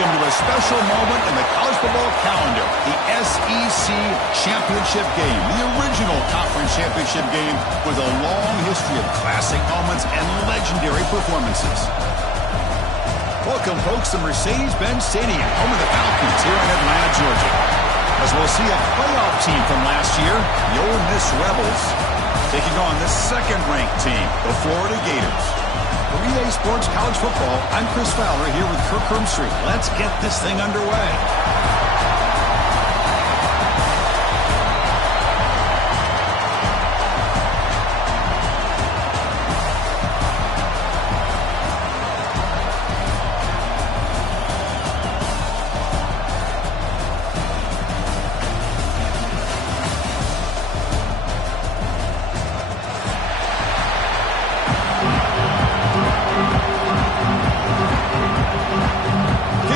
Welcome to a special moment in the college football calendar, the SEC Championship Game, the original conference championship game with a long history of classic moments and legendary performances. Welcome, folks, to Mercedes-Benz Stadium, home of the Falcons here in Atlanta, Georgia. As we'll see a playoff team from last year, the Ole Miss Rebels, taking on the second-ranked team, the Florida Gators. For Relay Sports College Football, I'm Chris Fowler here with Kirk Hermstreet. Let's get this thing underway.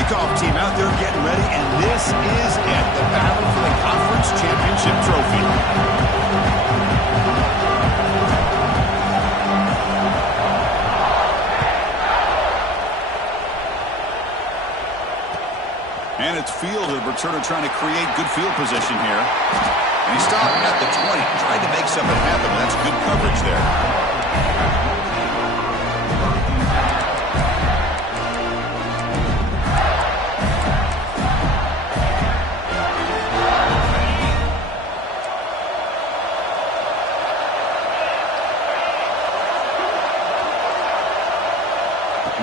Kickoff team out there getting ready, and this is it, the battle for the conference championship trophy. And it's fielded. Returner trying to create good field position here. And he stopped at the 20, tried to make something happen. That's good coverage there.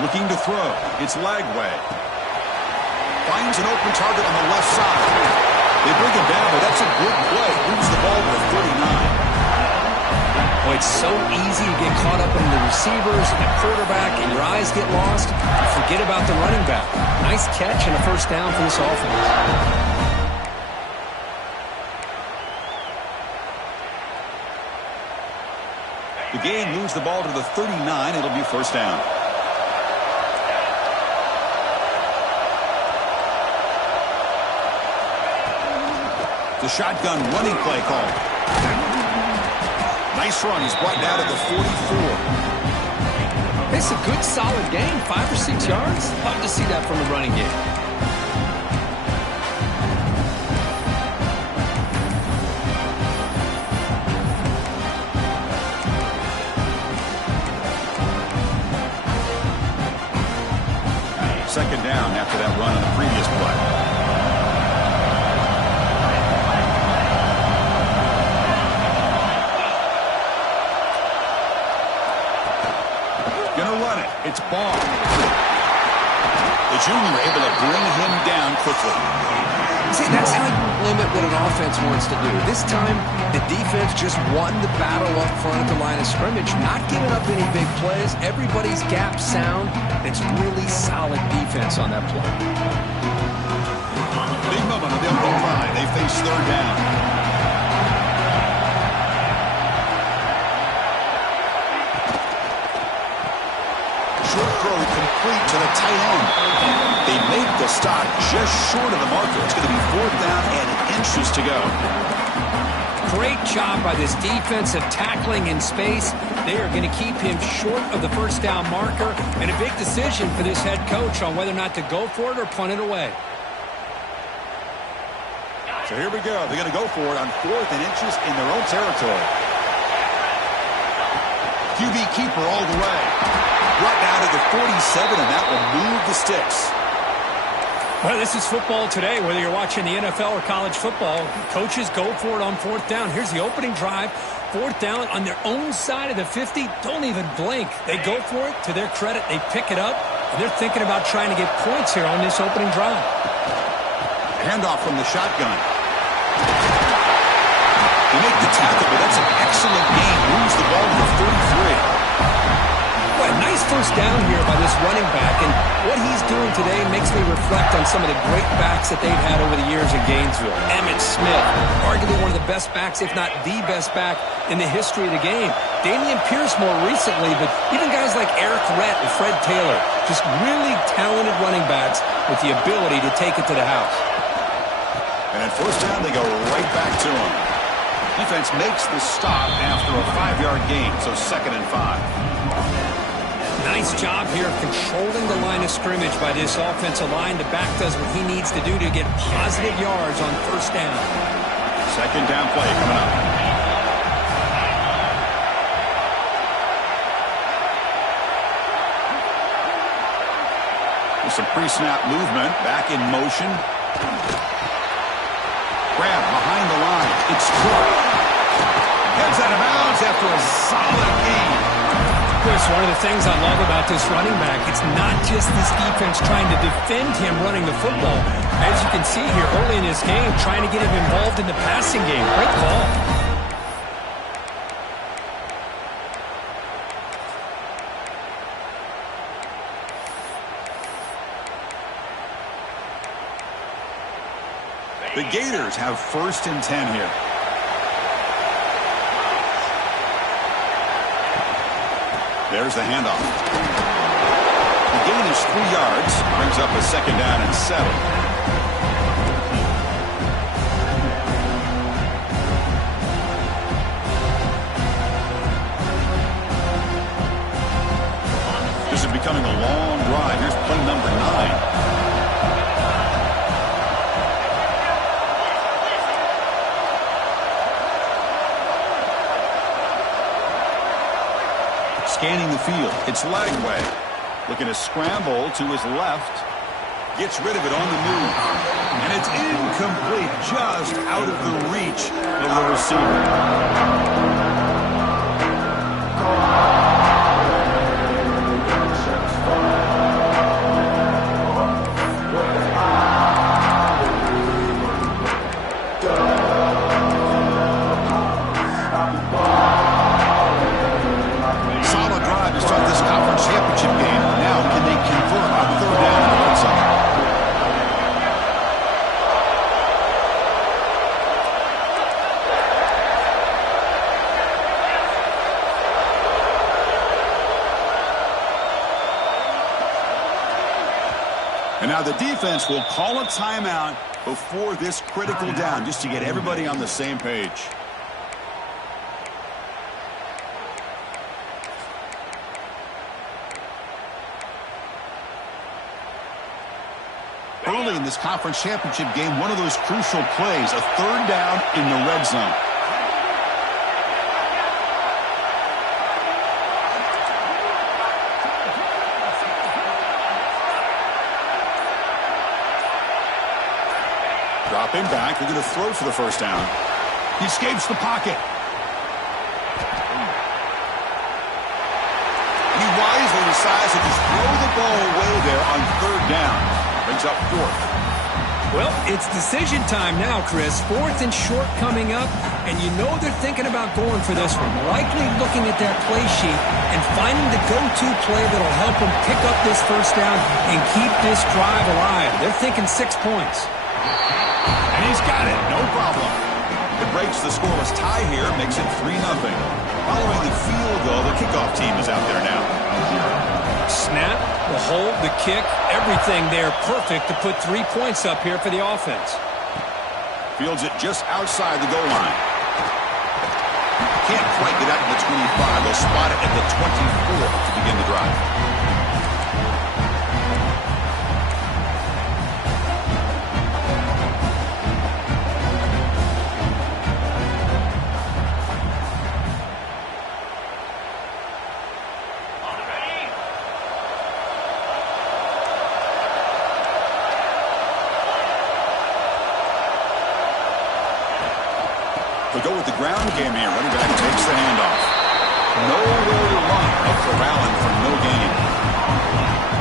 Looking to throw. It's Lagway. Finds an open target on the left side. They bring him down, but that's a good play. Moves the ball to the 39. Well, it's so easy to get caught up in the receivers and the quarterback, and your eyes get lost. You forget about the running back. Nice catch and a first down for this offense. The gain moves the ball to the 39. It'll be first down. The shotgun running play call. Nice run. He's brought down to the 44. It's a good, solid gain. 5 or 6 yards. Love to see that from the running game. Second down after that run on the previous play. It's Ball. The junior able to bring him down quickly. See, that's how you limit what an offense wants to do. This time, the defense just won the battle up front at the line of scrimmage, not giving up any big plays. Everybody's gap sound. It's really solid defense on that play. Big moment on the opening drive. They face third down. Short throw complete to the tight end. They make the stop just short of the marker. It's going to be fourth down and inches to go. Great job by this defensive tackling in space. They are going to keep him short of the first down marker, and a big decision for this head coach on whether or not to go for it or punt it away. So here we go. They're going to go for it on 4th and inches in their own territory. QB keeper all the way. Brought down to the 47, and that will move the sticks. Well, this is football today, whether you're watching the NFL or college football. Coaches go for it on 4th down. Here's the opening drive. 4th down on their own side of the 50. Don't even blink. They go for it. To their credit, they pick it up, and they're thinking about trying to get points here on this opening drive. Handoff from the shotgun. They make the tackle, but that's an excellent gain. Moves the ball to the 33. Well, nice first down here by this running back, and what he's doing today makes me reflect on some of the great backs that they've had over the years in Gainesville. Emmitt Smith, arguably one of the best backs, if not the best back in the history of the game. Damian Pierce more recently, but even guys like Eric Rhett and Fred Taylor, just really talented running backs with the ability to take it to the house. And at first down, they go right back to him. Defense makes the stop after a 5-yard gain, so 2nd and 5. Nice job here controlling the line of scrimmage by this offensive line. The back does what he needs to do to get positive yards on first down. Second down play coming up. With some pre-snap movement, back in motion. Grab behind the line. It's Cook. Heads out of bounds after a solid gain. Chris, one of the things I love about this running back, it's not just this defense trying to defend him running the football. As you can see here early in this game, trying to get him involved in the passing game. Great call. The Gators have 1st and 10 here. There's the handoff. The gain is 3 yards. Brings up a second down and 7. This is becoming a long drive. Here's play number 9. Scanning the field. It's Lagway. Looking to scramble to his left. Gets rid of it on the move. And it's incomplete. Just out of the reach of the receiver. And now the defense will call a timeout before this critical down, just to get everybody on the same page. Early in this conference championship game, one of those crucial plays, a 3rd down in the red zone. Dropping back, they're going to throw for the 1st down. He escapes the pocket. And he wisely decides to just throw the ball away there on 3rd down. Brings up 4th. Well, it's decision time now, Chris. 4th and short coming up, and you know they're thinking about going for this one. Likely looking at that play sheet and finding the go-to play that'll help them pick up this 1st down and keep this drive alive. They're thinking 6 points. And he's got it, no problem. It breaks the scoreless tie here, makes it 3-0. Following the field goal, the kickoff team is out there now. Snap, the hold, the kick, everything there perfect to put 3 points up here for the offense. Fields it just outside the goal line. Can't quite get out to the 25. They'll spot it at the 24 to begin the drive. They'll go with the ground game here. Running back takes the handoff. Nowhere to run. Up for Allen for no gain.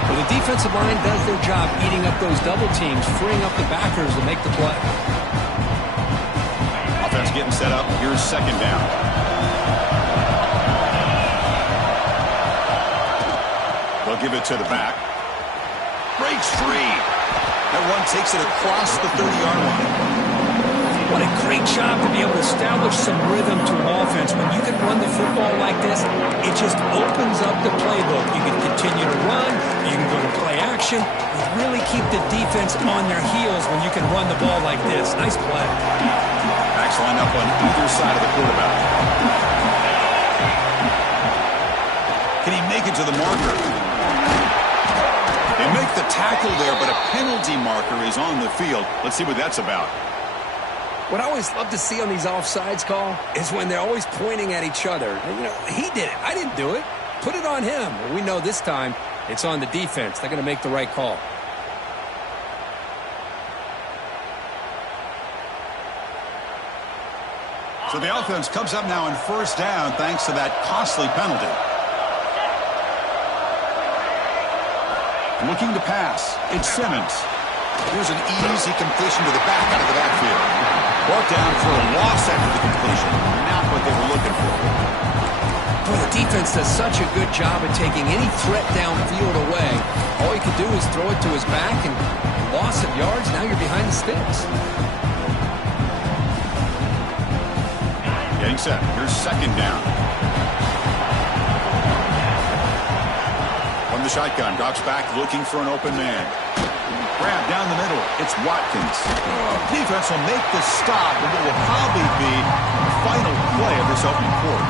Well, the defensive line does their job eating up those double teams, freeing up the backers to make the play. Offense getting set up. Here's 2nd down. They'll give it to the back. Breaks free. That run takes it across the 30-yard line. What a great job to be able to establish some rhythm to an offense. When you can run the football like this, it just opens up the playbook. You can continue to run. You can go to play action. You really keep the defense on their heels when you can run the ball like this. Nice play. Backs line up on either side of the quarterback. Can he make take it to the marker. They make the tackle there, but a penalty marker is on the field. Let's see what that's about. What I always love to see on these offsides call is when they're always pointing at each other. And, you know, he did it. I didn't do it. Put it on him. Well, we know this time it's on the defense. They're going to make the right call. So the offense comes up now in first down thanks to that costly penalty. Looking to pass. It's Simmons. Here's an easy completion to the back out of the backfield. Brought down for a loss after the completion. Not what they were looking for. Boy, the defense does such a good job at taking any threat downfield away. All you can do is throw it to his back, and loss of yards, now you're behind the sticks. Getting set. Here's second down. From the shotgun, drops back looking for an open man. Grab down the middle. It's Watkins. Defense will make the stop, and it will probably be the final play of this opening quarter.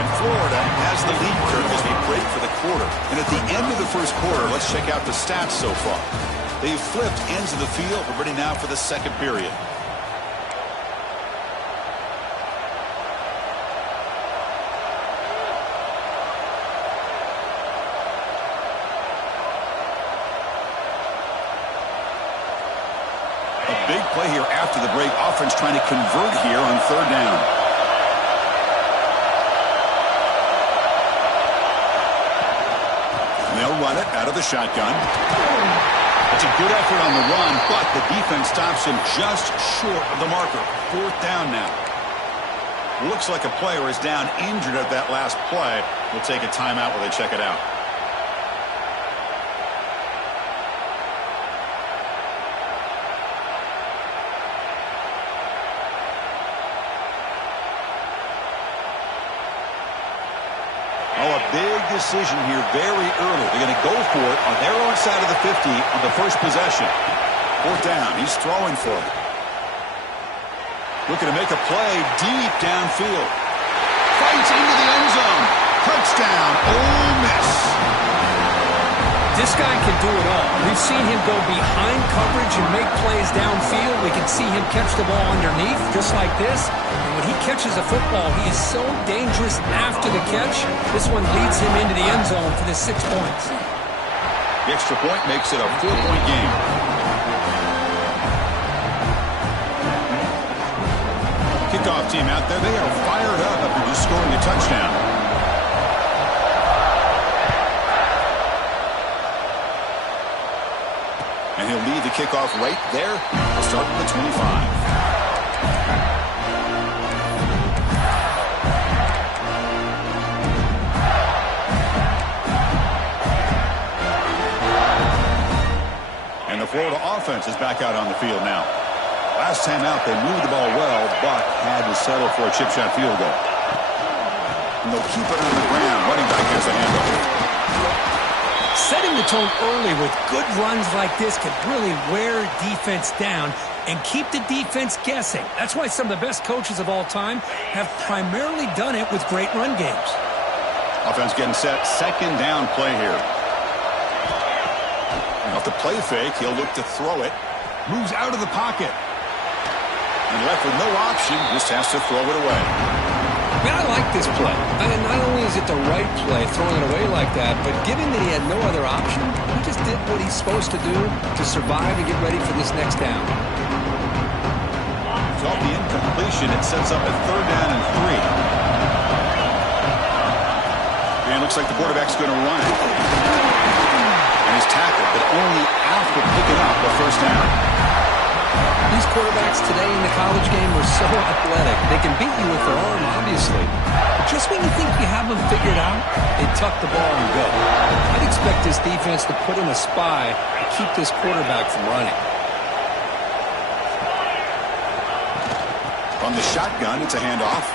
And Florida has the lead curve as they break for the quarter. And at the end of the first quarter, let's check out the stats so far. They've flipped ends of the field. We're ready now for the second period. Big play here after the break. Offense trying to convert here on third down. And they'll run it out of the shotgun. It's a good effort on the run, but the defense stops him just short of the marker. Fourth down now. Looks like a player is down injured at that last play. We'll take a timeout while they check it out. A big decision here very early. They're going to go for it on their own side of the 50 on the first possession. Fourth down. He's throwing for it. Looking to make a play deep downfield. Fights into the end zone. Touchdown. Ole Miss. This guy can do it all. We've seen him go behind coverage and make plays downfield. We can see him catch the ball underneath just like this. And when he catches a football, he is so dangerous after the catch. This one leads him into the end zone for the 6 points. The extra point makes it a 4-point game. Kickoff team out there. They are fired up after just scoring a touchdown. And he'll lead the kickoff right there. We'll start with the 25. And the Florida offense is back out on the field now. Last time out, they moved the ball well, but had to settle for a chip shot field goal. And they'll keep it on the ground. Running back has the handoff. Setting the tone early with good runs like this can really wear defense down and keep the defense guessing. That's why some of the best coaches of all time have primarily done it with great run games. Offense getting set. Second down play here. Off the play fake, he'll look to throw it. Moves out of the pocket. And left with no option, just has to throw it away. Man, I like this play. I mean, not only is it the right play, throwing it away like that, but given that he had no other option, he just did what he's supposed to do to survive and get ready for this next down. So off the incompletion, it sets up a third down and 3. And it looks like the quarterback's going to run it. And he's tackled, but only after picking up the first down. These quarterbacks today in the college game are so athletic. They can beat you with their arm, obviously. Just when you think you have them figured out, they tuck the ball and go. I'd expect this defense to put in a spy to keep this quarterback from running. From the shotgun, it's a handoff.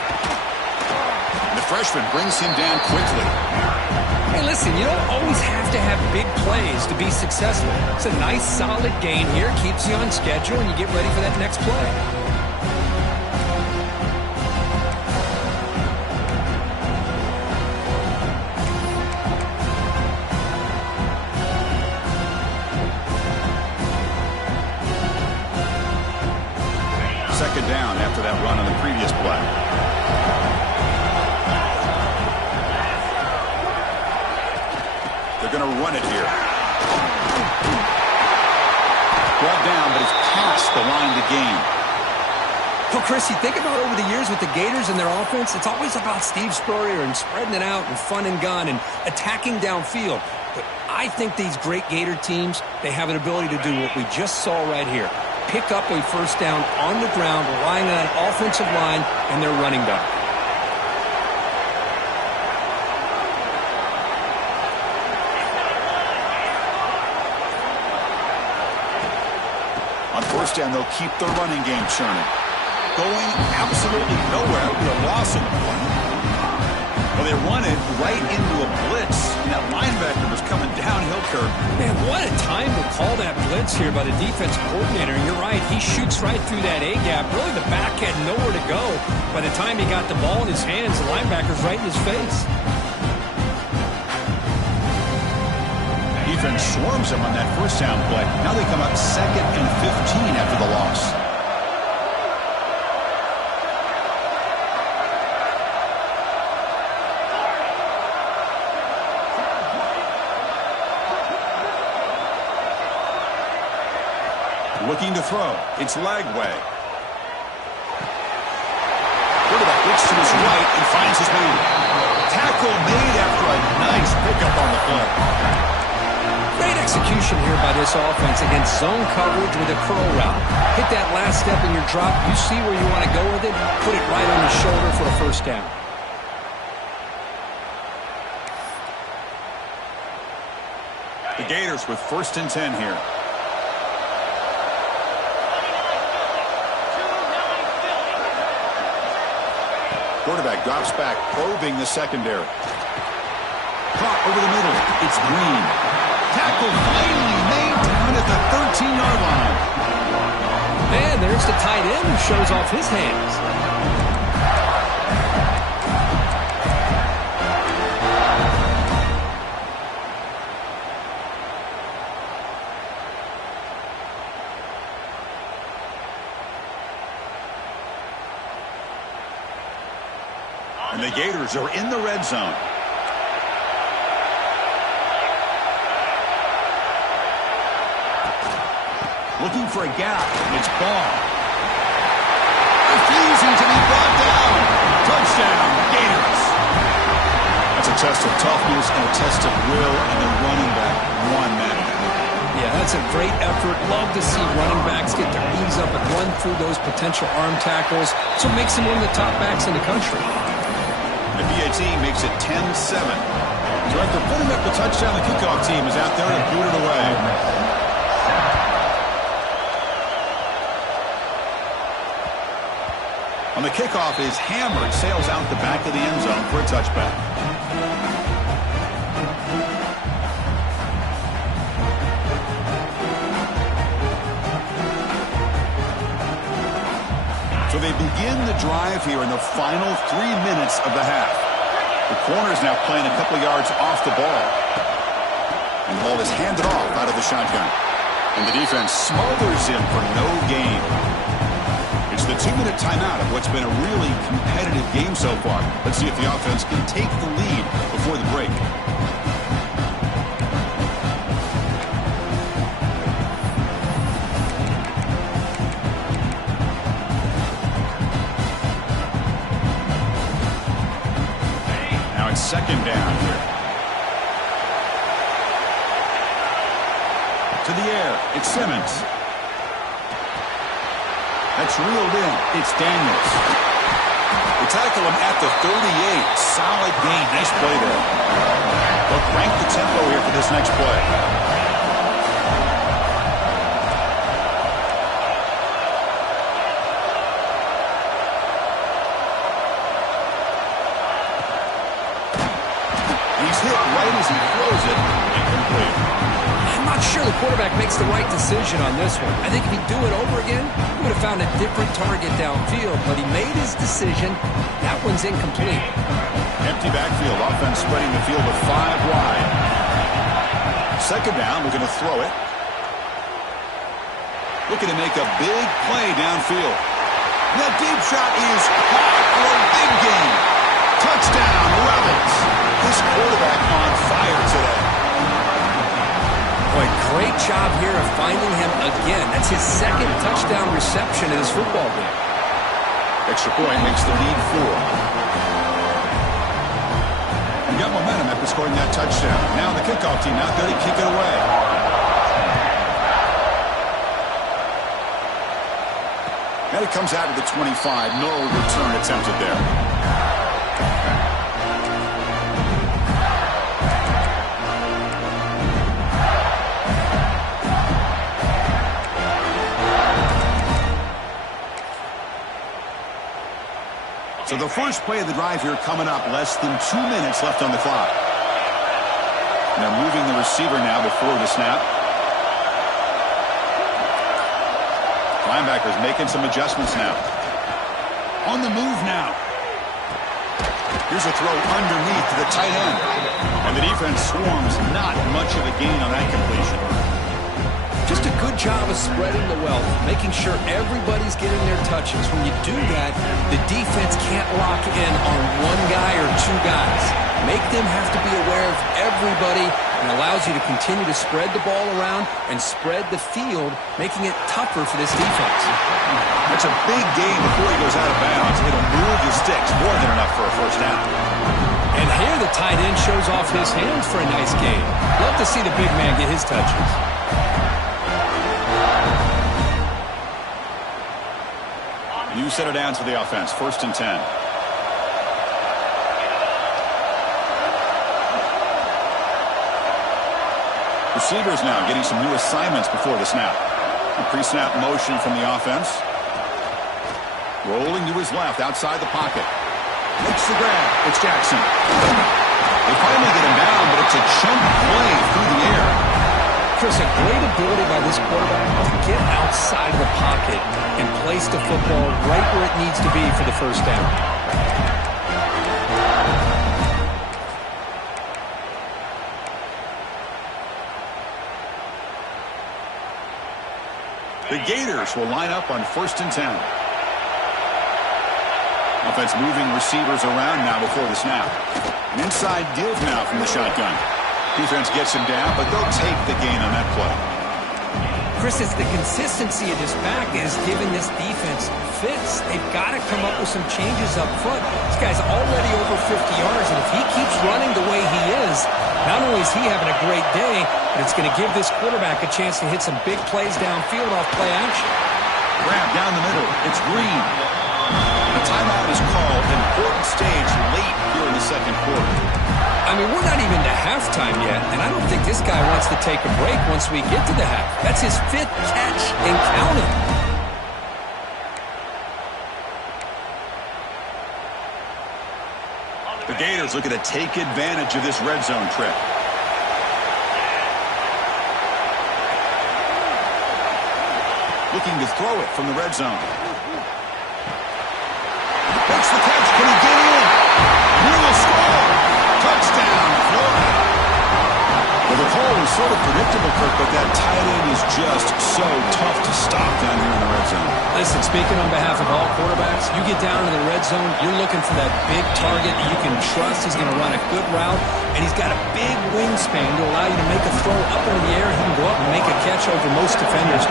And the freshman brings him down quickly. Hey, listen, you don't always have to have big plays to be successful. It's a nice, solid gain here. Keeps you on schedule, and you get ready for that next play. down after that run on the previous play. They're going to run it here. Brought down, but it's past the line to gain. Well, Chris, you think about over the years with the Gators and their offense, it's always about Steve Spurrier and spreading it out and fun and gun and attacking downfield. But I think these great Gator teams, they have an ability to do what we just saw right here. Pick up a first down on the ground, relying on an offensive line and their running back. On first down, they'll keep the running game churning. Going absolutely nowhere with a loss of one. Well, they run it right into a blitz, and that linebacker was coming downhill curve. Man, what a time to call that blitz here by the defense coordinator. And you're right, he shoots right through that A-gap. Really, the back had nowhere to go. By the time he got the ball in his hands, the linebacker's right in his face. Defense swarms him on that first down play. Now they come up 2nd and 15 after the loss. Looking to throw. It's Lagway. Quarterback looks to his right and finds his man. Tackle made after a nice pickup on the play. Great execution here by this offense against zone coverage with a curl route. Hit that last step in your drop. You see where you want to go with it. Put it right on his shoulder for a first down. The Gators with 1st and 10 here. Quarterback drops back, probing the secondary. Caught over the middle. It's Green. Tackle finally made down at the 13-yard line. And there's the tight end who shows off his hands. And the Gators are in the red zone. Looking for a gap. It's Ball. Refusing to be brought down. Touchdown, Gators. That's a test of toughness and a test of will, and the running back won that. Yeah, that's a great effort. Love to see running backs get their knees up and run through those potential arm tackles. So it makes them one of the top backs in the country. The BAT makes it 10-7. So after putting up the touchdown, the kickoff team is out there and boot it away. On the kickoff is hammered, sails out the back of the end zone for a touchback. So they begin the drive here in the final 3 minutes of the half. The corner's now playing a couple yards off the ball. And the ball is handed off out of the shotgun. And the defense smothers him for no gain. It's the 2-minute timeout of what's been a really competitive game so far. Let's see if the offense can take the lead before the break. Second down here. To the air. It's Simmons. That's reeled in. It's Daniels. They tackle him at the 38. Solid gain. Nice play there. They'll crank the tempo here for this next play. Hit right as he throws it, incomplete. I'm not sure the quarterback makes the right decision on this one. I think if he'd do it over again, he would have found a different target downfield, but he made his decision. That one's incomplete. Empty backfield, offense spreading the field with 5 wide. Second down, we're going to throw it. Looking to make a big play downfield. The deep shot is caught for a big gain. Touchdown, Rebels. This quarterback on fire today. Boy, great job here of finding him again. That's his second touchdown reception in this football game. Extra point makes the lead 4. You got momentum after scoring that touchdown. Now the kickoff team out there to kick it away. And it comes out to the 25. No return attempted there. So the first play of the drive here coming up, less than 2 minutes left on the clock. And they're moving the receiver now before the snap. Linebackers making some adjustments now. On the move now. Here's a throw underneath to the tight end. And the defense swarms, not much of a gain on that completion. Just a good job of spreading the wealth, making sure everybody's getting their touches. When you do that, the defense can't lock in on one guy or two guys. Make them have to be aware of everybody and allows you to continue to spread the ball around and spread the field, making it tougher for this defense. That's a big gain before he goes out of bounds. It'll move the sticks, more than enough for a first down. And here the tight end shows off his hands for a nice gain. Love to see the big man get his touches. You set it down to the offense. 1st and 10. Receivers now getting some new assignments before the snap. A pre-snap motion from the offense. Rolling to his left outside the pocket. Makes the grab. It's Jackson. They finally get him down, but it's a chunk play through the air. Chris, a great ability by this quarterback to get outside of the pocket and place the football right where it needs to be for the first down. The Gators will line up on 1st and 10. Offense moving receivers around now before the snap. An inside deal now from the shotgun. Defense gets him down, but they'll take the gain on that play. Chris, it's the consistency of this back that is giving this defense fits. They've got to come up with some changes up front. This guy's already over 50 yards, and if he keeps running the way he is, not only is he having a great day, but it's going to give this quarterback a chance to hit some big plays downfield off play action. Grab down the middle. It's Green. A timeout is called. Important stage late here in the second quarter. I mean, we're not even to halftime yet, and I don't think this guy wants to take a break once we get to the half. That's his 5th catch and counting. The Gators looking to take advantage of this red zone trip. Looking to throw it from the red zone. Makes the catch. Can he get in? He will score. Touchdown, Florida. Well, the call was sort of predictable, Kirk, but that tight end is just so tough to stop down here in the red zone. Listen, speaking on behalf of all quarterbacks, you get down in the red zone, you're looking for that big target that you can trust. He's going to run a good route, and he's got a big wingspan to allow you to make a throw up into the air. He can go up and make a catch over most defenders.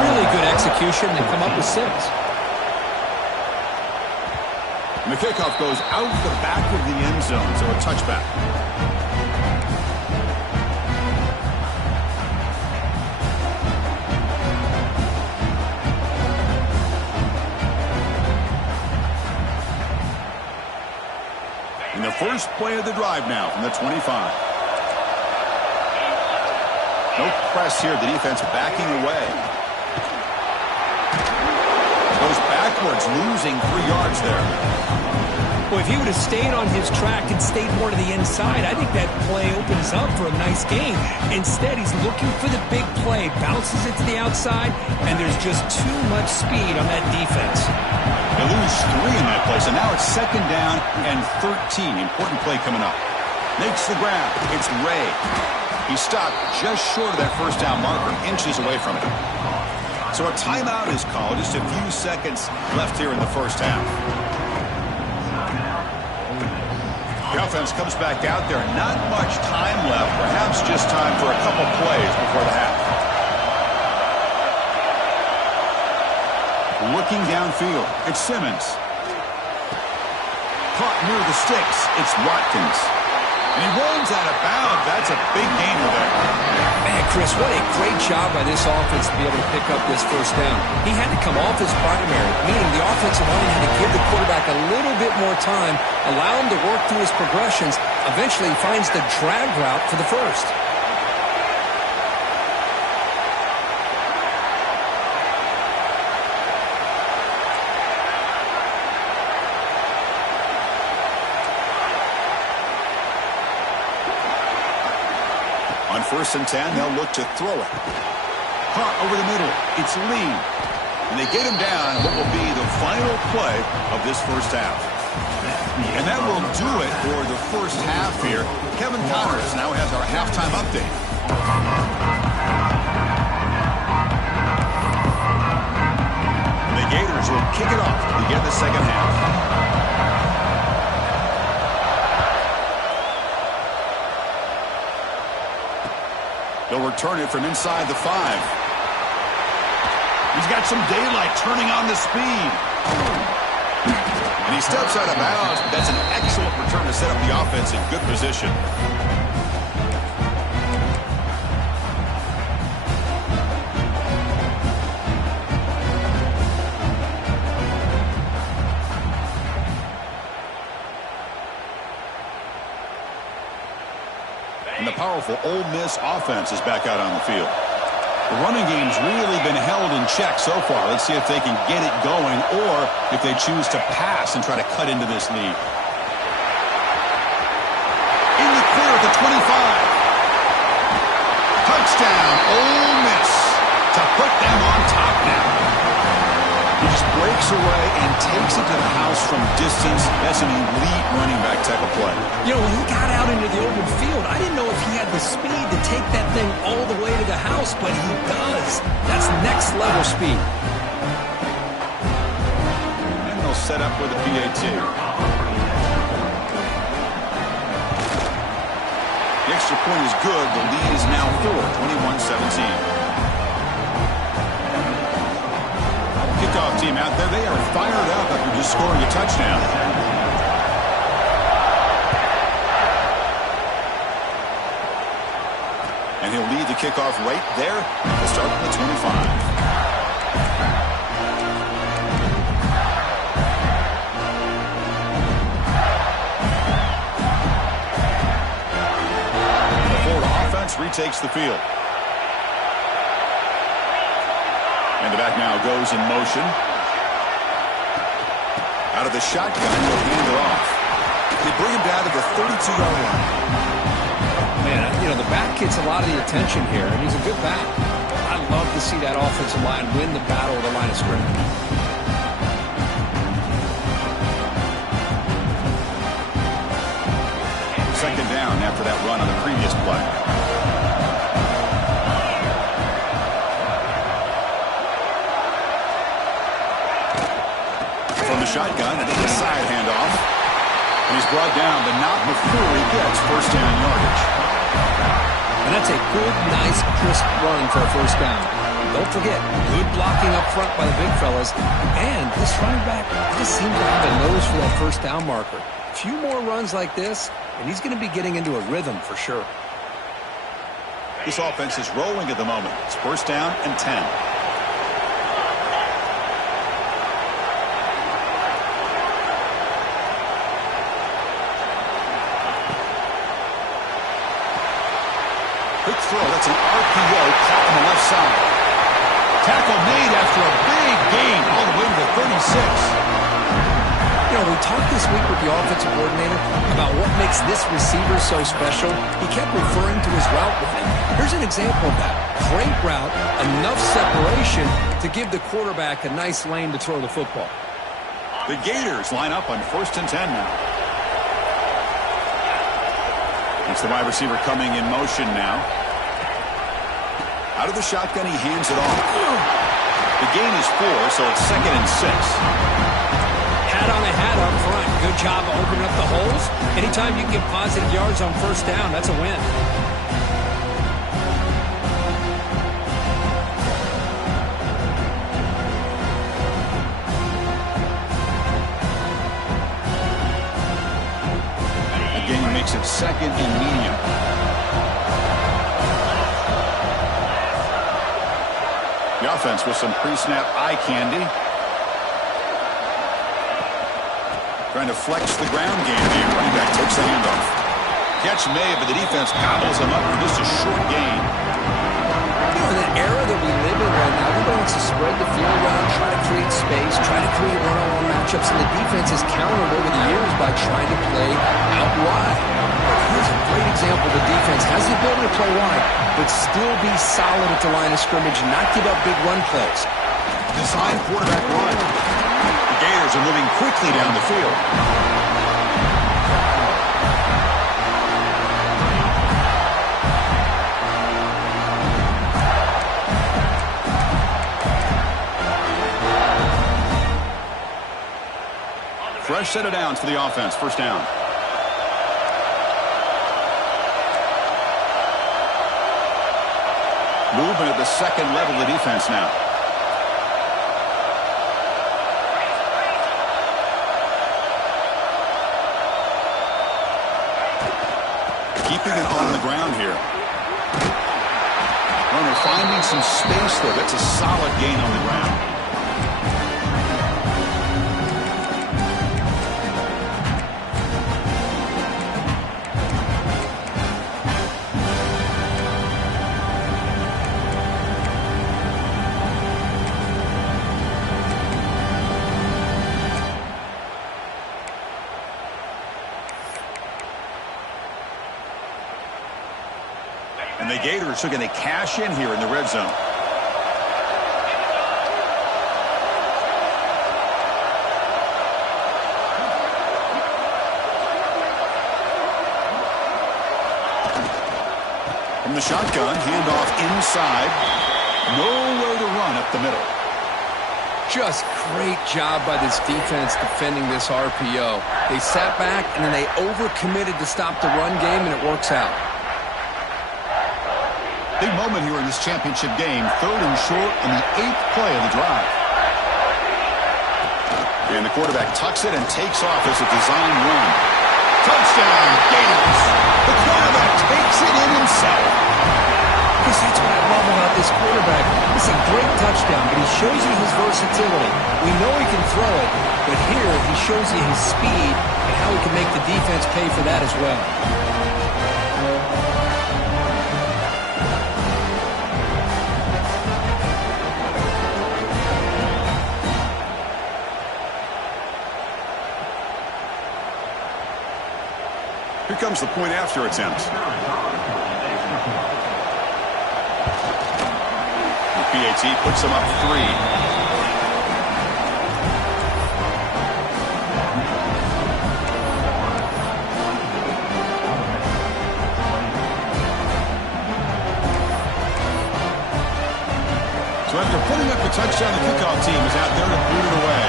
Really good execution and come up with 6. And the kickoff goes out the back of the end zone, so a touchback. And the first play of the drive now from the 25. No press here. The defense backing away. Goes backwards, losing 3 yards there. Well, if he would have stayed on his track and stayed more to the inside, I think that play opens up for a nice gain. Instead, he's looking for the big play, bounces it to the outside, and there's just too much speed on that defense. They lose 3 in that play, so now it's 2nd down and 13. Important play coming up. Makes the grab. It's Ray. He stopped just short of that first down marker, inches away from it. So a timeout is called. Just a few seconds left here in the first half. The offense comes back out there. Not much time left. Perhaps just time for a couple plays before the half. Looking downfield. It's Simmons. Caught near the sticks. It's Watkins. And he runs out of bounds. That's a big gain for them. Man, Chris, what a great job by this offense to be able to pick up this first down. He had to come off his primary, meaning the offensive line had to give the quarterback a little bit more time, allow him to work through his progressions. Eventually, he finds the drag route for the first. On 1st and 10, they'll look to throw it. Caught over the middle. It's Lee. And they get him down what will be the final play of this first half. And that will do it for the first half here. Kevin Connors now has our halftime update. The Gators will kick it off to begin the second half. They'll return it from inside the 5. He's got some daylight turning on the speed. And he steps out of bounds, but that's an excellent return to set up the offense in good position. And the powerful Ole Miss offense is back out on the field. The running game's really been held in check so far. Let's see if they can get it going or if they choose to pass and try to cut into this lead. In the clear at the 25. Touchdown, Ole Miss to put them on top now. He just breaks away and takes it to the house from distance. That's an elite running back type of play. You know, when he got out into the open field, I didn't know if he had the speed to take that thing all the way to the house, but he does. That's next level speed. And they'll set up with a PAT. The extra point is good. The lead is now 4, 21-17. Kickoff team out there. They are fired up after just scoring a touchdown. And he'll lead the kickoff right there. He'll start at the 25. The Florida offense retakes the field. And the back now goes in motion. Out of the shotgun, they'll hand it off. They bring him down to the 32-yard line. Man, you know, the back gets a lot of the attention here, and he's a good back. I love to see that offensive line win the battle of the line of scrimmage. Second down after that run on the previous play. From the shotgun, and a side handoff. And he's brought down, but not before he gets first down yardage. And that's a good, nice, crisp run for a first down. Don't forget, good blocking up front by the big fellas. And this running back just seems to have a nose for that first down marker. A few more runs like this, and he's going to be getting into a rhythm for sure. This offense is rolling at the moment. It's first down and 10. Quick throw. That's an RPO caught on the left side. Tackle made after a big gain all the way to the 36. You know, we talked this week with the offensive coordinator about what makes this receiver so special. He kept referring to his route running. Here's an example of that. Great route, enough separation to give the quarterback a nice lane to throw the football. The Gators line up on first and 10 now. It's the wide receiver coming in motion now. Out of the shotgun, he hands it off. The gain is 4, so it's 2nd and 6. Hat on a hat up front. Good job of opening up the holes. Anytime you can get positive yards on first down, that's a win. The gain makes it 2nd and medium. The offense with some pre-snap eye candy. Trying to flex the ground game here. Running back takes the handoff. Catch made, but the defense gobbles him up for just a short gain. You know, in the era that we live in right now, everybody wants to spread the field around, try to create space, try to create one-on-one matchups, and the defense has countered over the years by trying to play out wide. Here's a great example. The defense has the ability to play wide, but still be solid at the line of scrimmage and not give up big run plays. Design quarterback run. The Gators are moving quickly down the field. Fresh set of downs for the offense. First down. Movement at the second level of the defense now. Keeping it on the ground here. Runner finding some space there. That's a solid gain on the ground. And the Gators are going to cash in here in the red zone. From the shotgun, handoff inside. Nowhere to run up the middle. Just great job by this defense defending this RPO. They sat back and then they overcommitted to stop the run game, and it works out. Big moment here in this championship game. 3rd and short on the 8th play of the drive. And the quarterback tucks it and takes off as a design run. Touchdown, Gators. The quarterback takes it in himself. Because that's what I love about this quarterback. It's a great touchdown, but he shows you his versatility. We know he can throw it, but here he shows you his speed and how he can make the defense pay for that as well. Here comes the point after attempt. The PAT puts them up 3. So after putting up the touchdown, the kickoff team is out there to boot it away.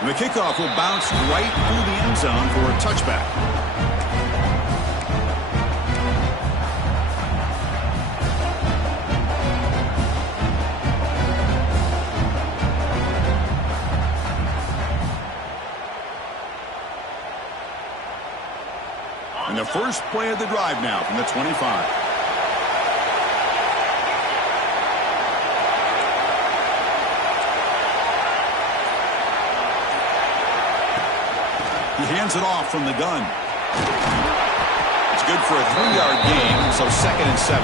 The kickoff will bounce right through the end zone for a touchback. And the first play of the drive now from the 25. He hands it off from the gun. It's good for a 3-yard gain, so 2nd and 7.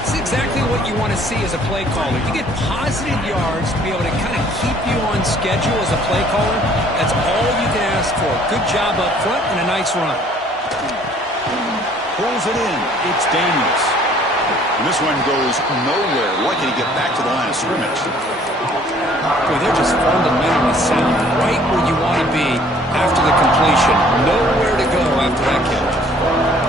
It's exactly what you want to see as a play caller. You get positive yards to be able to kind of keep you on schedule as a play caller. That's all you can ask for. Good job up front and a nice run. Pulls it in. It's Daniels. And this one goes nowhere. Why can he get back to the line of scrimmage? Boy, they're just fundamentally sound, right where you want to be after the completion. Nowhere to go after that catch.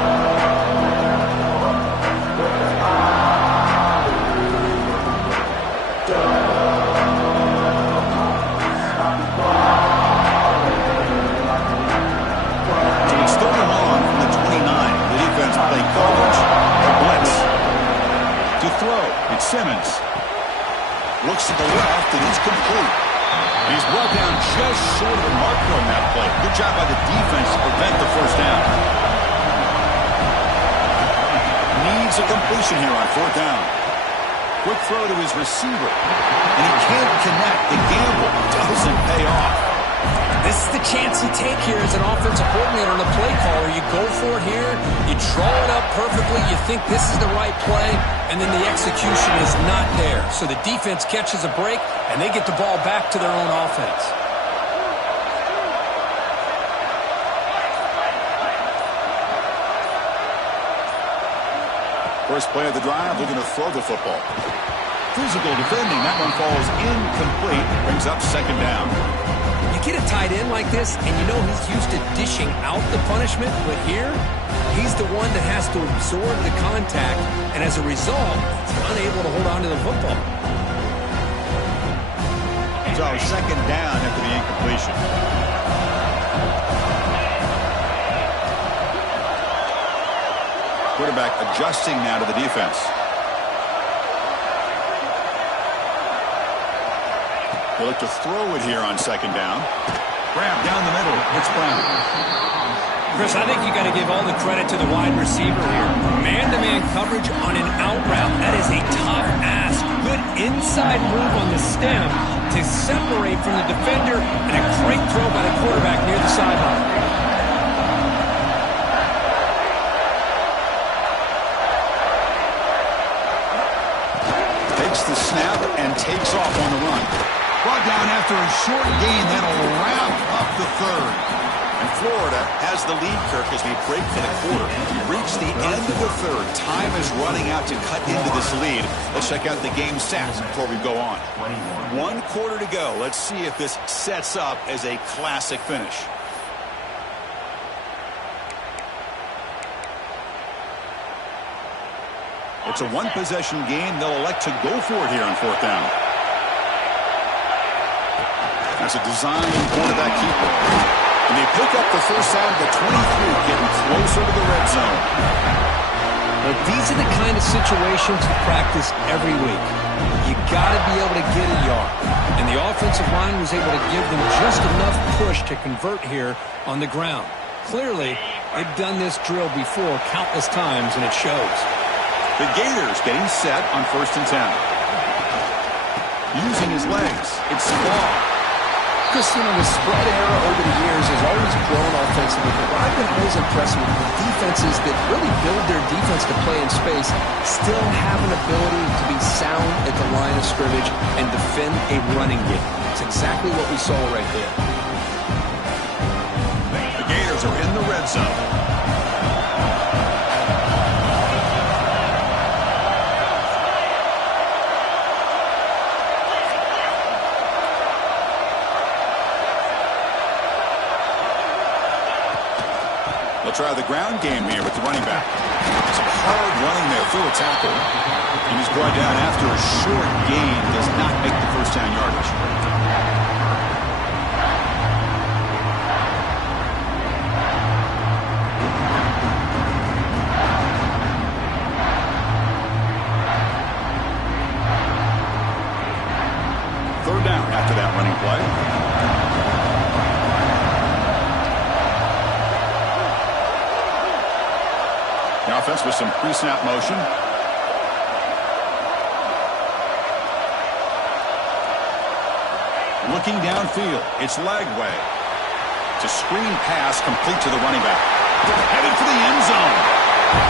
Simmons. Looks to the left, and it's complete. He's brought down just short of the marker on that play. Good job by the defense to prevent the first down. Needs a completion here on fourth down. Quick throw to his receiver, and he can't connect. The gamble doesn't pay off. This is the chance you take here as an offensive coordinator and a play caller. You go for it here, you draw it up perfectly, you think this is the right play, and then the execution is not there. So the defense catches a break, and they get the ball back to their own offense. First play of the drive, looking to throw the football. Physical defending, that one falls incomplete, brings up second down. You get a tight end like this, and you know he's used to dishing out the punishment, but here, he's the one that has to absorb the contact, and as a result, he's unable to hold on to the football. So second down after the incompletion. Quarterback adjusting now to the defense. They'll look to throw it here on second down. Grab down the middle. It's Brown. Chris, I think you got to give all the credit to the wide receiver here. Man-to-man coverage on an out route. That is a tough ask. Good inside move on the stem to separate from the defender, and a great throw by the quarterback near the sideline. The snap and takes off on the run. Brought down after a short gain, that'll wrap up the third. And Florida has the lead, Kirk, as we break for the quarter. We reach the end of the third. Time is running out to cut into this lead. Let's check out the game stats before we go on. 1 quarter to go. Let's see if this sets up as a classic finish. It's a one-possession game. They'll elect to go for it here on fourth down. That's a design quarterback keeper. And they pick up the first down at the 23, getting closer to the red zone. Well, these are the kind of situations you practice every week. You got to be able to get a yard. And the offensive line was able to give them just enough push to convert here on the ground. Clearly, they've done this drill before countless times, and it shows. The Gators getting set on 1st and 10. Using his legs, it's Law. Chris, you know, the spread era over the years has always grown offensively, but what I've been always impressed with the defenses that really build their defense to play in space still have an ability to be sound at the line of scrimmage and defend a running game. It's exactly what we saw right there. The Gators are in the red zone. Try the ground game here with the running back. Some hard running there through a tackle. And he's brought down after a short gain. Does not make the first down yardage. Third down after that running play. Offense with some pre-snap motion. Looking downfield, it's Lagway. It's a screen pass complete to the running back. Headed for the end zone.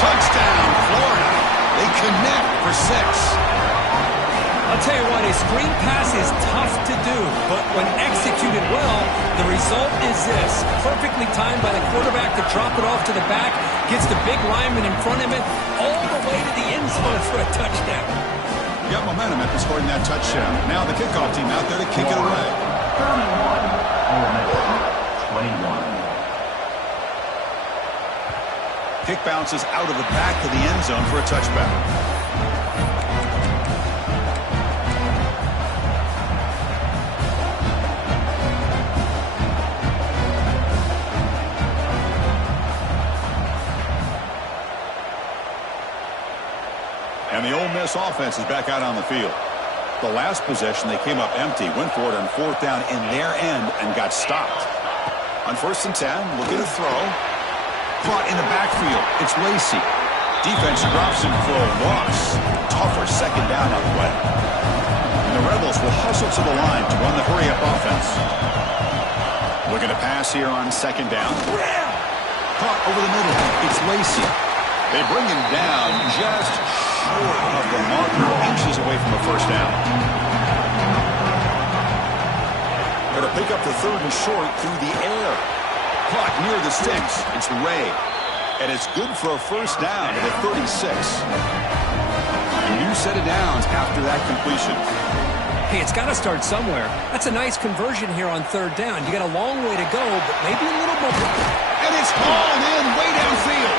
Touchdown, Florida. They connect for 6. I'll tell you what, a screen pass is tough to do, but when executed well, the result is this. Perfectly timed by the quarterback to drop it off to the back, gets the big lineman in front of it, all the way to the end zone for a touchdown. Got momentum after scoring that touchdown. Now the kickoff team out there to kick it away. 21. Kick bounces out of the back of the end zone for a touchback. And the Ole Miss offense is back out on the field. The last possession, they came up empty, went for it on 4th down in their end, and got stopped. On 1st and 10, looking to throw. Caught in the backfield. It's Lacey. Defense drops him for a loss. Tougher 2nd down on the way. And the Rebels will hustle to the line to run the hurry-up offense. Looking to pass here on 2nd down. Caught over the middle. It's Lacey. They bring him down just short of the marker, inches away from the 1st down. Going to pick up the 3rd and short through the air. Caught near the sticks. It's Ray. And it's good for a 1st down at the 36. A new set of downs after that completion. Hey, it's got to start somewhere. That's a nice conversion here on 3rd down. You got a long way to go, but maybe a little more. And it's hauled in way downfield.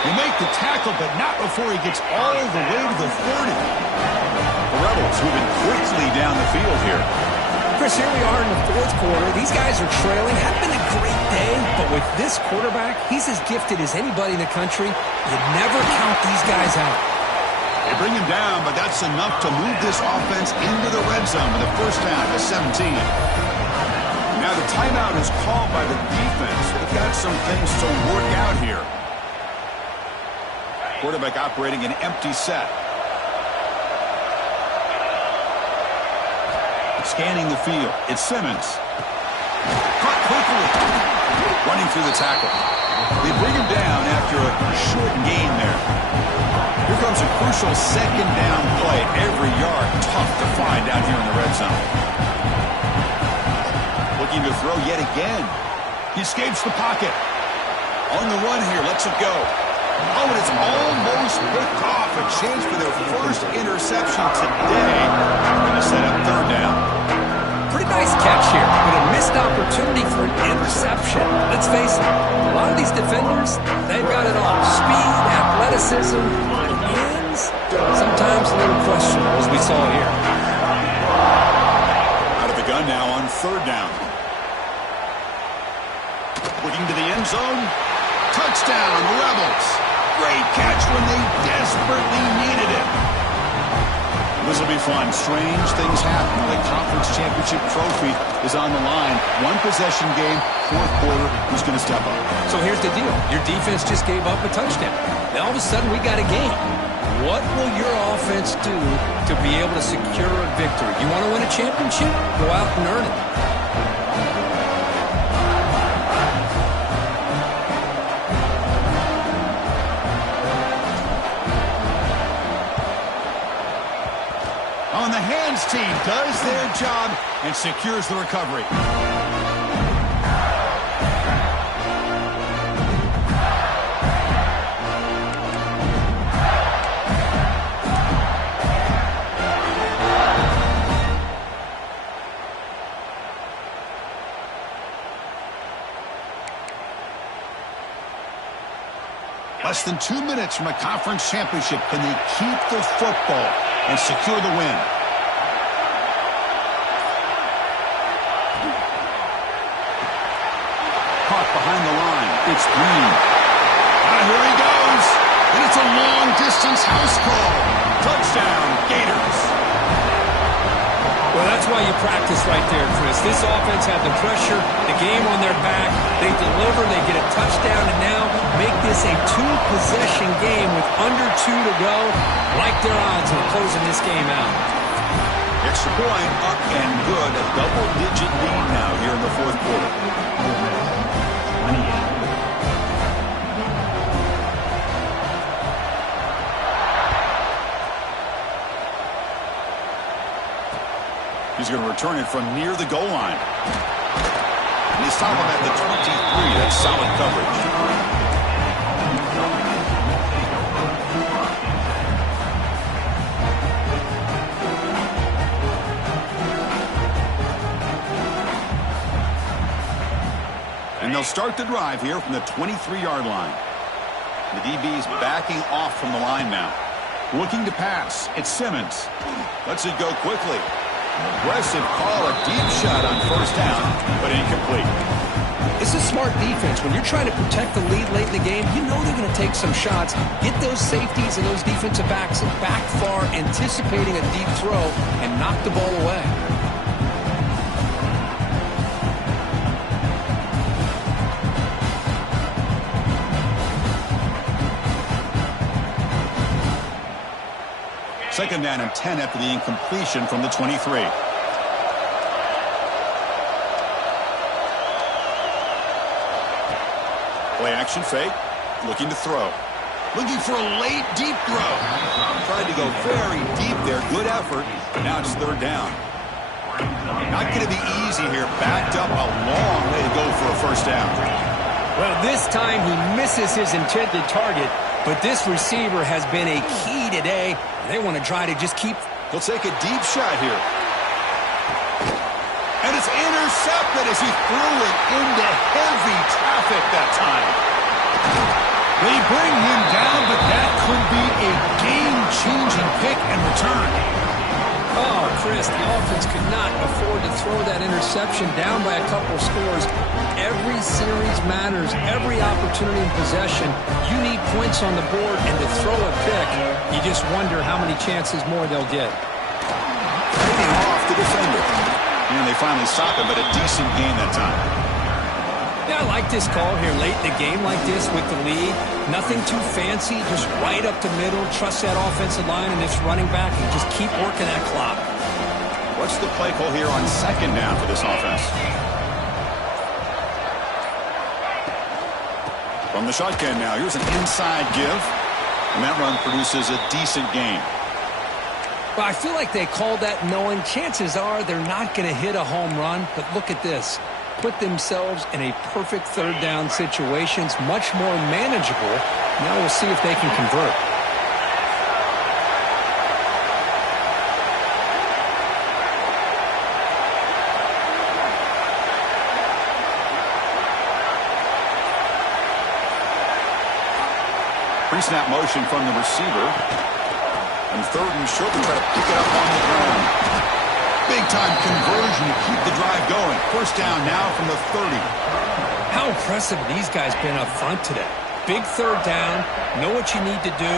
You make the tackle, but not before he gets all the way to the 40. The Rebels moving quickly down the field here. Chris, here we are in the 4th quarter. These guys are trailing. Hadn't been a great day, but with this quarterback, he's as gifted as anybody in the country. You never count these guys out. They bring him down, but that's enough to move this offense into the red zone with a 1st down to 17. Now the timeout is called by the defense. They've got some things to work out here. Quarterback operating an empty set. Scanning the field. It's Simmons. Caught quickly. Running through the tackle. They bring him down after a short gain there. Here comes a crucial 2nd down play. Every yard tough to find down here in the red zone. Looking to throw yet again. He escapes the pocket. On the run here. Lets it go. Oh, and it's almost picked off. A chance for their 1st interception today. Going to set up 3rd down. Pretty nice catch here, but a missed opportunity for an interception. Let's face it, a lot of these defenders, they've got it all. Speed, athleticism, hands, sometimes a little questionable, as we saw here. Out of the gun now on 3rd down. Looking to the end zone. Touchdown, Rebels. Great catch when they desperately needed it. This will be fun. Strange things happen when the conference championship trophy is on the line. One possession game, 4th quarter. Who's going to step up? So here's the deal. Your defense just gave up a touchdown. Now all of a sudden we got a game. What will your offense do to be able to secure a victory? You want to win a championship? Go out and earn it. On the hands team does their job and secures the recovery. Less than 2 minutes from a conference championship. Can they keep the football and secure the win? Caught behind the line. It's Green. And here he goes. And it's a long-distance house call. Touchdown, Gators. Well, that's why you practice right there, Chris. This offense had the pressure, the game on their back. They deliver, they get a touchdown, and now make this a 2-possession game with under 2 to go. Like their odds of closing this game out. Extra point, up and good. A double-digit lead now here in the 4th quarter. 28. He's going to return it from near the goal line. And he's top him at the 23. That's solid coverage. And they'll start the drive here from the 23-yard line. The DB's backing off from the line now. Looking to pass. It's Simmons. Lets it go quickly. Aggressive call, a deep shot on 1st down, but incomplete. This is smart defense. When you're trying to protect the lead late in the game, you know they're going to take some shots. Get those safeties and those defensive backs back far, anticipating a deep throw, and knock the ball away. Second down and 10 after the incompletion from the 23. Play action fake. Looking to throw. Looking for a late deep throw. Tried to go very deep there. Good effort. Now it's third down. Not going to be easy here. Backed up a long way to go for a first down. Well, this time he misses his intended target, but this receiver has been a key today. They want to try to just keep. He'll take a deep shot here. And it's intercepted as he threw it into heavy traffic that time. They bring him down, but that could be a game-changing pick and return. Oh, Chris, the offense could not afford to throw that interception down by a couple scores. Every series matters. Every opportunity in possession, you need points on the board, and to throw a pick, you just wonder how many chances more they'll get. Fading off the defender. And they finally stop him, but a decent gain that time. Yeah, I like this call here late in the game like this with the lead. Nothing too fancy, just right up the middle. Trust that offensive line and this running back and just keep working that clock. What's the play call here on second down for this offense? From the shotgun now, here's an inside give. And that run produces a decent gain. Well, I feel like they called that knowing chances are they're not going to hit a home run. But look at this. Put themselves in a perfect third down situation. It's much more manageable. Now we'll see if they can convert. Pre-snap motion from the receiver. And third and short, they try to pick it up on the ground. Big-time conversion to keep the drive going. First down now from the 30. How impressive these guys been up front today. Big third down, know what you need to do,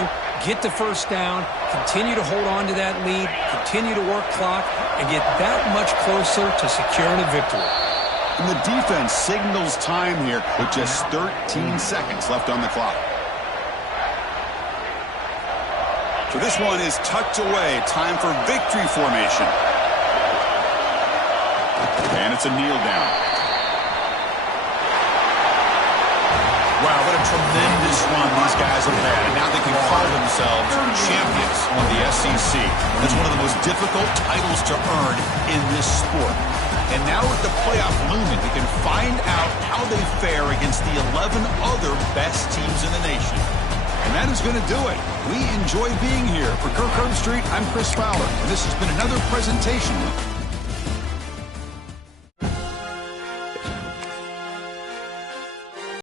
get the first down, continue to hold on to that lead, continue to work clock, and get that much closer to securing a victory. And the defense signals time here with just 13 seconds left on the clock. So this one is tucked away. Time for victory formation. And it's a kneel down. Wow, what a tremendous run these guys have had. And now they can call themselves champions of the SEC. That's one of the most difficult titles to earn in this sport. And now with the playoff looming, we can find out how they fare against the 11 other best teams in the nation. And that is going to do it. We enjoy being here. For Kirk Herbstreit, I'm Chris Fowler. And this has been another presentation